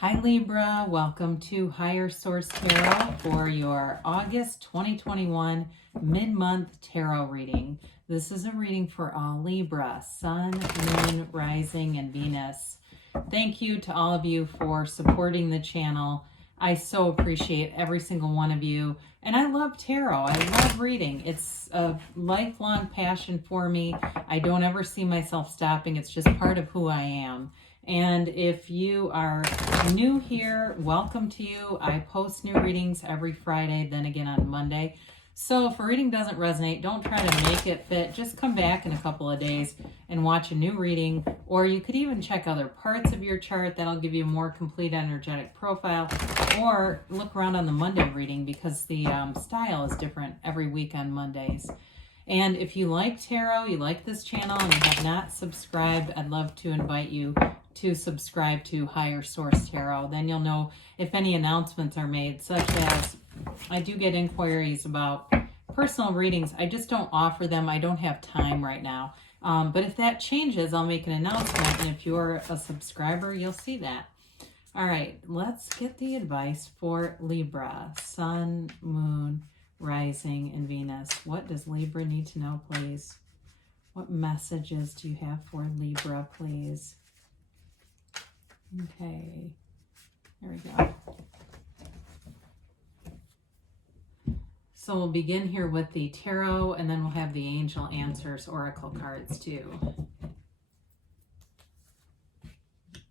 Hi Libra, welcome to Higher Source Tarot for your August 2021 mid-month tarot reading. This is a reading for all Libra, Sun, Moon, Rising, and Venus. Thank you to all of you for supporting the channel. I so appreciate every single one of you. And I love tarot. I love reading. It's a lifelong passion for me. I don't ever see myself stopping. It's just part of who I am. And if you are new here, welcome to you. I post new readings every Friday, then again on Monday. So if a reading doesn't resonate, don't try to make it fit. Just come back in a couple of days and watch a new reading. Or you could even check other parts of your chart. That'll give you a more complete energetic profile. Or look around on the Monday reading because the style is different every week on Mondays. And if you like tarot, you like this channel, and you have not subscribed, I'd love to invite you to subscribe to Higher Source Tarot. Then you'll know if any announcements are made, such as I do get inquiries about personal readings. I just don't offer them. I don't have time right now. But if that changes, I'll make an announcement. And if you're a subscriber, you'll see that. All right, let's get the advice for Libra, Sun, Moon, Rising, and Venus. What does Libra need to know, please? What messages do you have for Libra, please? Okay, there we go. So we'll begin here with the tarot, and then we'll have the angel answers oracle cards too.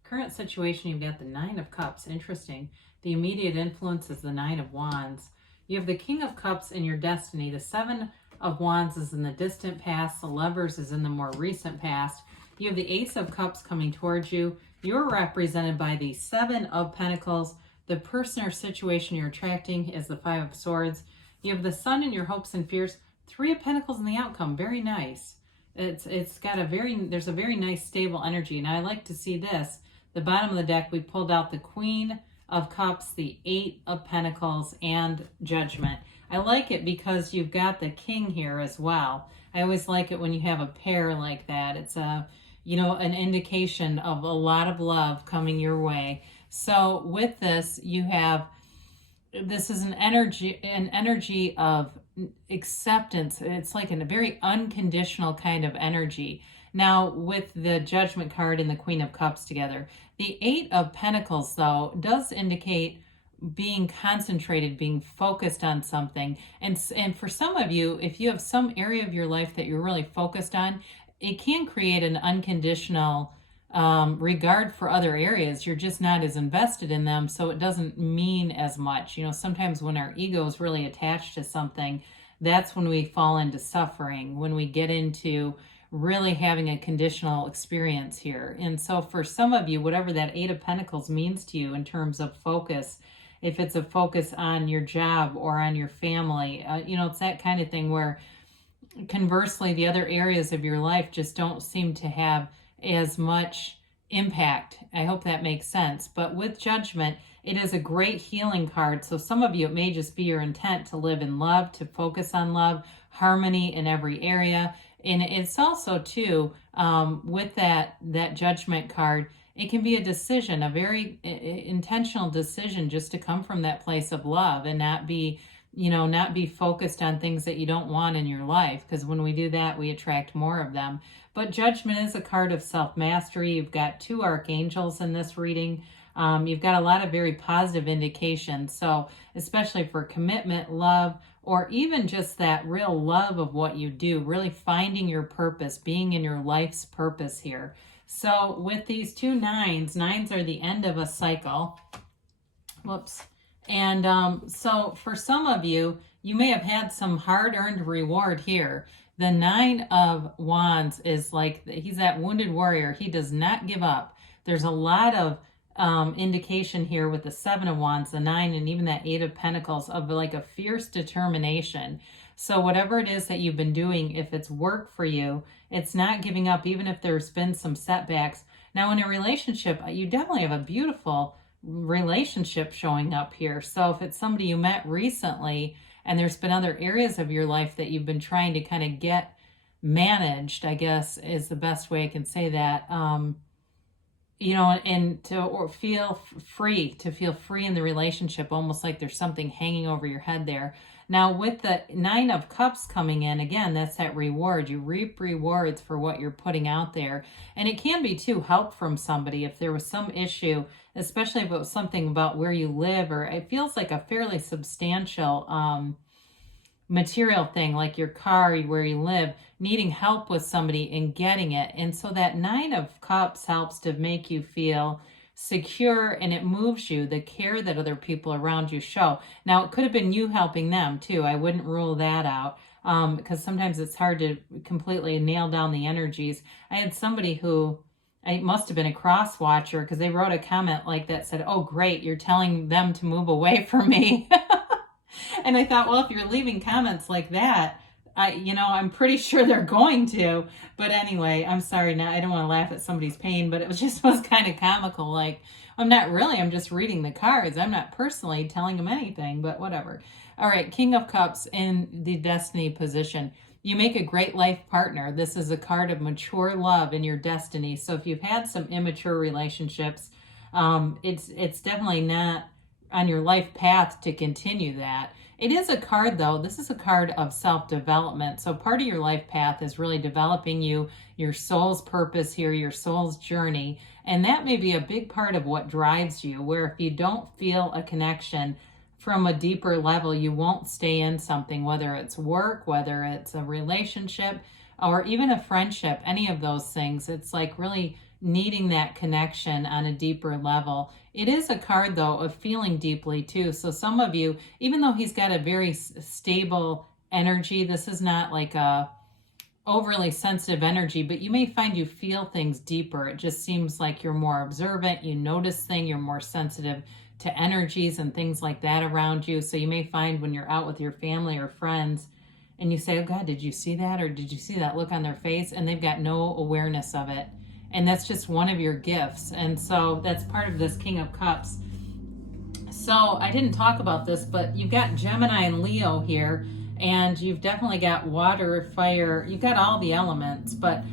Current situation, you've got the Nine of Cups. Interesting. The immediate influence is the Nine of Wands. You have the King of Cups in your destiny. The Seven of Wands is in the distant past. The Lovers is in the more recent past. You have the Ace of Cups coming towards you. You're represented by the Seven of Pentacles. The person or situation you're attracting is the Five of Swords. You have the Sun in your hopes and fears. Three of Pentacles in the outcome. Very nice. It's got there's a very nice stable energy. And I like to see this. The bottom of the deck, we pulled out the Queen of Cups, the Eight of Pentacles, and Judgment. I like it because you've got the King here as well. I always like it when you have a pair like that. It's an indication of a lot of love coming your way. So with this, this is an energy of acceptance. It's like a very unconditional kind of energy. Now, with the Judgment card and the Queen of Cups together, the Eight of Pentacles, though, does indicate being concentrated, being focused on something. And for some of you, if you have some area of your life that you're really focused on, it can create an unconditional regard for other areas. You're just not as invested in them, so it doesn't mean as much. Sometimes when our ego is really attached to something, that's when we fall into suffering, when we get into really having a conditional experience here. And so for some of you, whatever that Eight of Pentacles means to you in terms of focus, if it's a focus on your job or on your family, it's that kind of thing where conversely, the other areas of your life just don't seem to have as much impact. I hope that makes sense. But with Judgment, it is a great healing card. So some of you, it may just be your intent to live in love, to focus on love, harmony in every area. And it's also, too, with that Judgment card, it can be a decision, a very intentional decision just to come from that place of love and not be focused on things that you don't want in your life. Because when we do that, we attract more of them. But Judgment is a card of self-mastery. You've got two archangels in this reading. You've got a lot of very positive indications. So especially for commitment, love, or even just that real love of what you do, really finding your purpose, being in your life's purpose here. So with these two nines are the end of a cycle. Whoops. And so for some of you, you may have had some hard-earned reward here. The Nine of Wands is like, he's that wounded warrior. He does not give up. There's a lot of indication here with the Seven of Wands, the Nine, and even that Eight of Pentacles of like a fierce determination. So whatever it is that you've been doing, if it's work for you, it's not giving up, even if there's been some setbacks. Now in a relationship, you definitely have a beautiful relationship showing up here. So if it's somebody you met recently and there's been other areas of your life that you've been trying to kind of get managed, I guess is the best way I can say that. and to feel free in the relationship, almost like there's something hanging over your head there. Now, with the Nine of Cups coming in, again, that's that reward. You reap rewards for what you're putting out there. And it can be, too, help from somebody. If there was some issue, especially if it was something about where you live, or it feels like a fairly substantial material thing, like your car, where you live, needing help with somebody and getting it. And so that Nine of Cups helps to make you feel secure, and it moves you, the care that other people around you show. Now, it could have been you helping them too. I wouldn't rule that out, because sometimes it's hard to completely nail down the energies. I had somebody who, it must have been a cross watcher, because they wrote a comment like that, said, "Oh, great, you're telling them to move away from me." And I thought, well, if you're leaving comments like that, I'm pretty sure they're going to. But anyway, I'm sorry. Now I don't want to laugh at somebody's pain, but it was kind of comical. Like, I'm not really, I'm just reading the cards. I'm not personally telling them anything, but whatever. All right, King of Cups in the Destiny position. You make a great life partner. This is a card of mature love in your destiny. So if you've had some immature relationships, it's definitely not on your life path to continue that. It is a card, though. This is a card of self-development. So part of your life path is really developing your soul's purpose here, your soul's journey. And that may be a big part of what drives you, where if you don't feel a connection from a deeper level, you won't stay in something, whether it's work, whether it's a relationship, or even a friendship, any of those things. It's like really needing that connection on a deeper level. It is a card, though, of feeling deeply, too. So some of you, even though he's got a very stable energy, this is not like a overly sensitive energy, but you may find you feel things deeper. It just seems like you're more observant, you notice things, you're more sensitive to energies and things like that around you. So you may find when you're out with your family or friends and you say, "Oh God, did you see that?" Or "Did you see that look on their face?" And they've got no awareness of it. And that's just one of your gifts. And so that's part of this King of Cups. So I didn't talk about this, but you've got Gemini and Leo here, and you've definitely got water, fire. You've got all the elements, but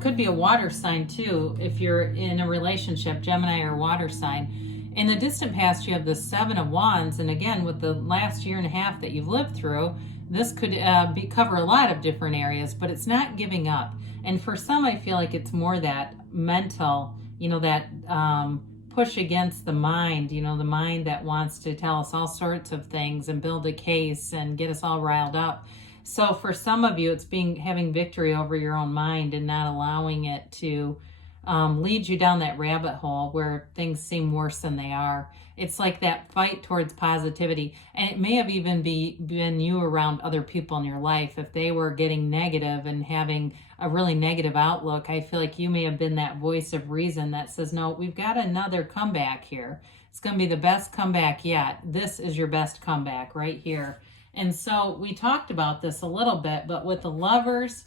could be a water sign too if you're in a relationship, Gemini or water sign. In the distant past, you have the Seven of Wands. And again, with the last year and a half that you've lived through, this could cover a lot of different areas, but it's not giving up. And for some, I feel like it's more that mental, that push against the mind, the mind that wants to tell us all sorts of things and build a case and get us all riled up. So for some of you, it's having victory over your own mind and not allowing it to lead you down that rabbit hole where things seem worse than they are. It's like that fight towards positivity. And it may have even been you around other people in your life. If they were getting negative and having a really negative outlook, I feel like you may have been that voice of reason that says, "No, we've got another comeback here. It's going to be the best comeback yet. This is your best comeback right here." And so we talked about this a little bit, but with the Lovers,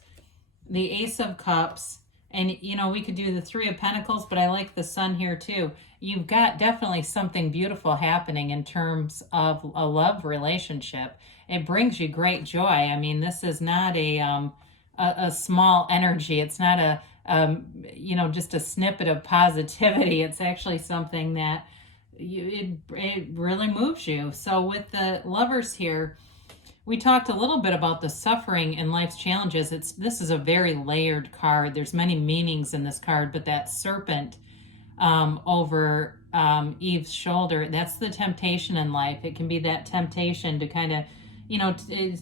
the Ace of Cups, and we could do the Three of Pentacles, but I like the Sun here too. You've got definitely something beautiful happening in terms of a love relationship. It brings you great joy. I mean, this is not a small energy. It's not just a snippet of positivity. It's actually something that it really moves you. So with the Lovers here, we talked a little bit about the suffering and life's challenges. This is a very layered card. There's many meanings in this card, but that serpent over Eve's shoulder, that's the temptation in life. It can be that temptation to kind of,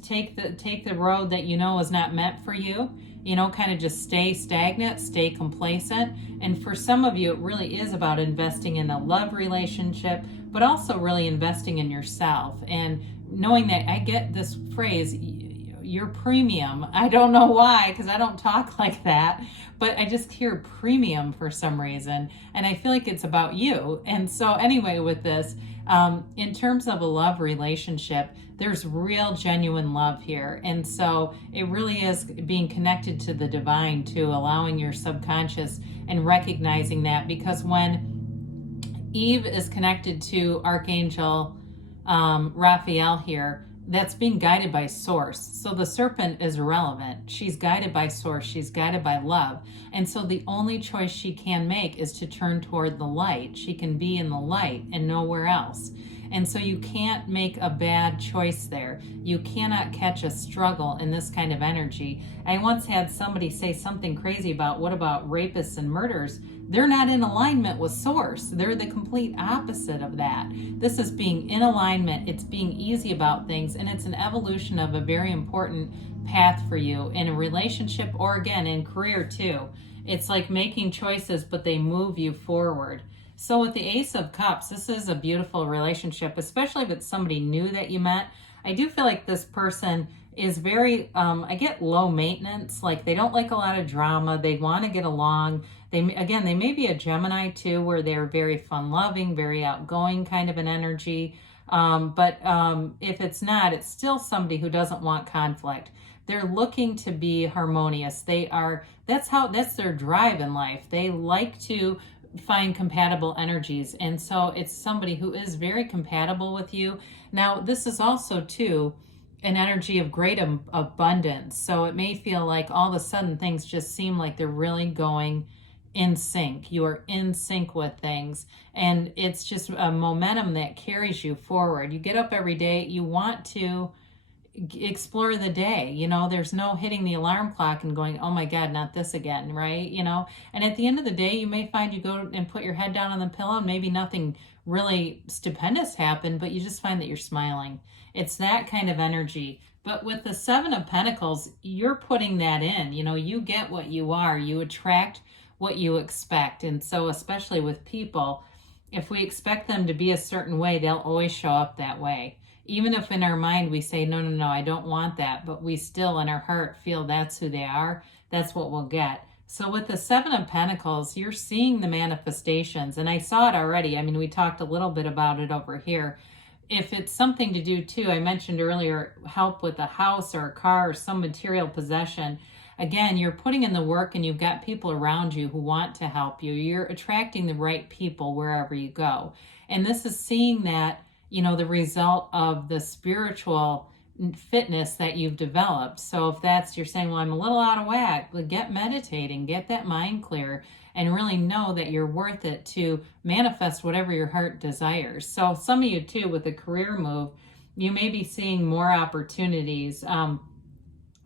take the road that is not meant for you. Kind of just stay stagnant, stay complacent. And for some of you, it really is about investing in a love relationship, but also really investing in yourself. And knowing that, I get this phrase, "your premium." I don't know why, because I don't talk like that, but I just hear premium for some reason. And I feel like it's about you. And so anyway, with this, in terms of a love relationship, there's real genuine love here. And so it really is being connected to the divine too, allowing your subconscious and recognizing that, because when Eve is connected to Archangel Raphael here, that's being guided by source. So the serpent is irrelevant. She's guided by source. She's guided by love. And so the only choice she can make is to turn toward the light. She can be in the light and nowhere else. And so you can't make a bad choice there. You cannot catch a struggle in this kind of energy. I once had somebody say something crazy about, what about rapists and murderers? They're not in alignment with source. They're the complete opposite of that. This is being in alignment. It's being easy about things, and it's an evolution of a very important path for you in a relationship, or again in career too. It's like making choices, but they move you forward. So with the Ace of Cups, this is a beautiful relationship, especially if it's somebody new that you met. I do feel like this person is very, I get low maintenance. Like they don't like a lot of drama. They want to get along. They may be a Gemini too, where they're very fun-loving, very outgoing kind of an energy. But if it's not, it's still somebody who doesn't want conflict. They're looking to be harmonious. That's their drive in life. They like to find compatible energies. And so it's somebody who is very compatible with you. Now, this is also too an energy of great abundance. So it may feel like all of a sudden things just seem like they're really going in sync. You are in sync with things, and it's just a momentum that carries you forward. You get up every day, you want to explore the day. There's no hitting the alarm clock and going, oh my God, not this again, right? And at the end of the day, you may find you go and put your head down on the pillow and maybe nothing really stupendous happened, but you just find that you're smiling. It's that kind of energy. But with the Seven of Pentacles, you're putting that in. You get what you are. You attract what you expect. And so especially with people, if we expect them to be a certain way, they'll always show up that way. Even if in our mind we say, no, I don't want that, but we still in our heart feel that's who they are, that's what we'll get. So with the Seven of Pentacles, you're seeing the manifestations, and I saw it already. I mean, we talked a little bit about it over here. If it's something to do too, I mentioned earlier, help with a house or a car or some material possession. Again, you're putting in the work and you've got people around you who want to help you. You're attracting the right people wherever you go. And this is seeing that, the result of the spiritual fitness that you've developed. So if you're saying, well, I'm a little out of whack, but get meditating, get that mind clear, and really know that you're worth it to manifest whatever your heart desires. So some of you too, with a career move, you may be seeing more opportunities,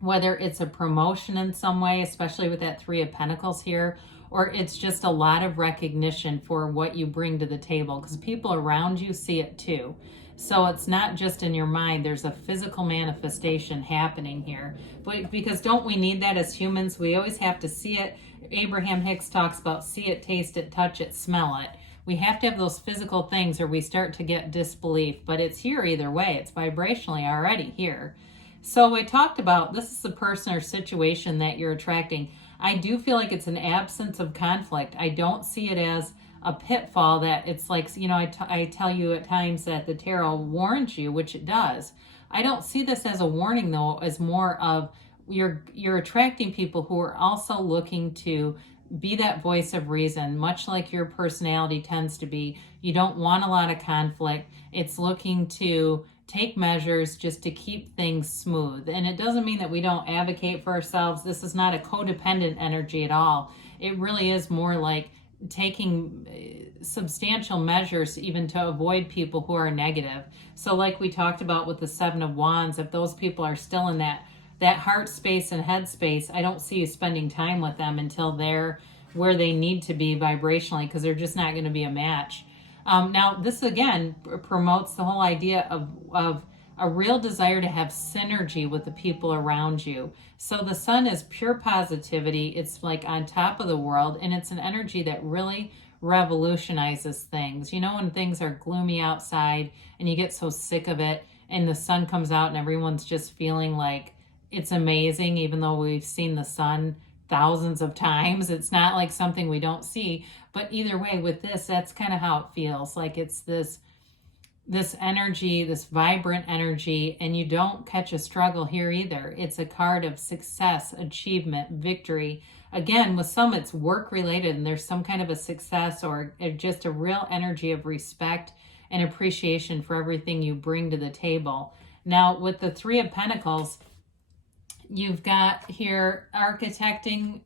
whether it's a promotion in some way, especially with that Three of Pentacles here, or it's just a lot of recognition for what you bring to the table, because people around you see it too. So it's not just in your mind, there's a physical manifestation happening here. But because don't we need that as humans? We always have to see it. Abraham Hicks talks about see it, taste it, touch it, smell it. We have to have those physical things or we start to get disbelief, but it's here either way. It's vibrationally already here. So I talked about this is the person or situation that you're attracting. I do feel like it's an absence of conflict. I don't see it as a pitfall that it's like, I tell you at times that the tarot warns you, which it does. I don't see this as a warning though, as more of you're attracting people who are also looking to be that voice of reason, much like your personality tends to be. You don't want a lot of conflict. It's looking to take measures just to keep things smooth. And it doesn't mean that we don't advocate for ourselves. This is not a codependent energy at all. It really is more like taking substantial measures even to avoid people who are negative. So like we talked about with the Seven of Wands, if those people are still in that heart space and head space, I don't see you spending time with them until they're where they need to be vibrationally, because they're just not going to be a match. Now, this again promotes the whole idea of a real desire to have synergy with the people around you. So the sun is pure positivity. It's like on top of the world, and it's an energy that really revolutionizes things. When things are gloomy outside and you get so sick of it and the sun comes out and everyone's just feeling like it's amazing, even though we've seen the sun thousands of times. It's not like something we don't see. But either way, with this, that's kind of how it feels. Like it's this energy, this vibrant energy, and you don't catch a struggle here either. It's a card of success, achievement, victory. Again, with some, it's work related, and there's some kind of a success or just a real energy of respect and appreciation for everything you bring to the table. Now, with the Three of Pentacles, you've got here architecting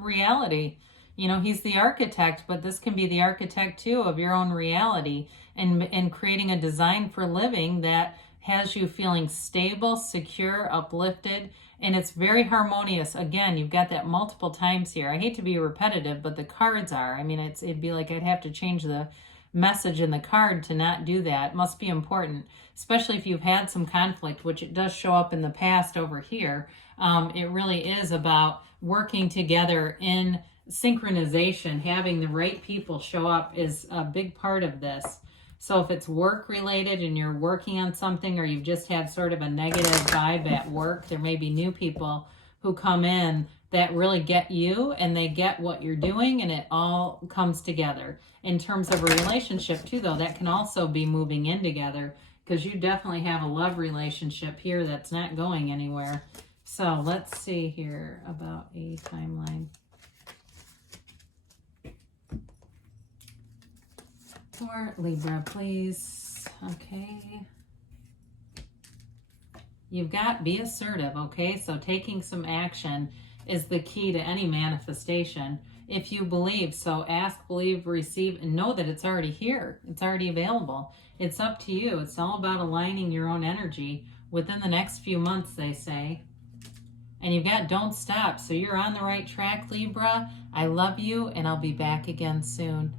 reality. You know, he's the architect, but this can be the architect too of your own reality, and creating a design for living that has you feeling stable, secure, uplifted, and it's very harmonious. Again, you've got that multiple times here. I hate to be repetitive, but the cards are. I mean, it'd be like I'd have to change the message in the card to not do that. It must be important, especially if you've had some conflict, which it does show up in the past over here. It really is about working together in synchronization. Having the right people show up is a big part of this. So if it's work related and you're working on something, or you've just had sort of a negative vibe at work, there may be new people who come in that really get you and they get what you're doing, and it all comes together. In terms of a relationship too, though, that can also be moving in together, because you definitely have a love relationship here that's not going anywhere. So let's see here about a timeline. For Libra, please. Okay. You've got be assertive, okay? So taking some action is the key to any manifestation. If you believe, so ask, believe, receive, and know that it's already here. It's already available. It's up to you. It's all about aligning your own energy within the next few months, they say. And you've got don't stop. So you're on the right track, Libra. I love you, and I'll be back again soon.